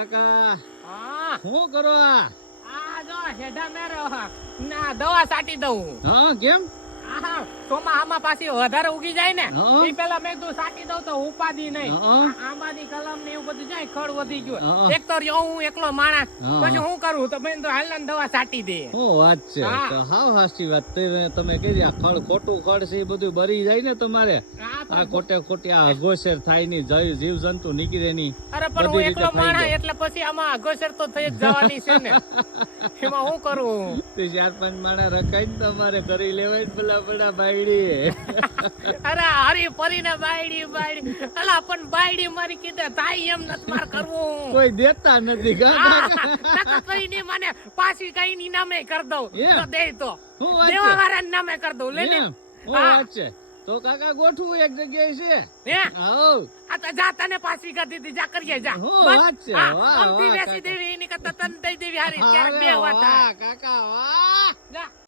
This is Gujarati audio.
કાકા હા શું કરો આ? જો હેડા મેરો ના દવા છાંટી દઉં. હા કેમ? આહા ચોમાહામાં પાછી વધારે ઉગી જાય ને હા. એ પેલા મેં કીધું છાંટી દઉં તો ઉપાદી નહીં. હા. આંબાની કલમ ને એવું બધું જાય ખડ વધી ગયું. હા. એક તો રહ્યો હું એકલો માણસ હા. પછી હું કરું તો મેં કીધું હાલ ને દવા છાંટી દે. શું વાત છે? હા. તો હાવ હાચી વાત. તમે કીધી આ ખડ ખોટું ખડ છે એ બધું ભરી જાય ને તમારે હા, આ ખોટે ખોટી આ અઘોસેર થાય ની જીવ જંતુ નીકળે ની. અરે પણ હું બધી એકલો રીતે માણસ ફાયદો. એટલે પછી આમાં અગોચર તો થઈ જ જવાની છે ને. એમાં હું કરું? તે 4-5 માણા રખાય ને તમારે કરી લેવાય ને પેલા બડા બાયડી. અરે હરી પરીને બાયડી અલા પણ બાયડી મારી કીધે થાય એમ નથી માર કરવું. કોઈ દેતા નથી કાકા. કઈ ની મને પાછી કઈ ની નામે કર દઉં એમ? તો દે તો શું વાત દેવા છે? વાળા નામે કર દઉં લે ને. એમ? શું હા. વાત છે? તો કાકા ગોઠવું એક જગ્યાએ છે. હે આવો. આ તો જા તને પાછી કરી દીધી જા કરીએ જા શું બસ. વાત છે? હા, વાહ, અમથી વાહ, બેસી કાકા. દેવી એની કરતા તને દઈ દેવી હારી ક્યારેક અરે બે વાત વાહ, થાય. કાકા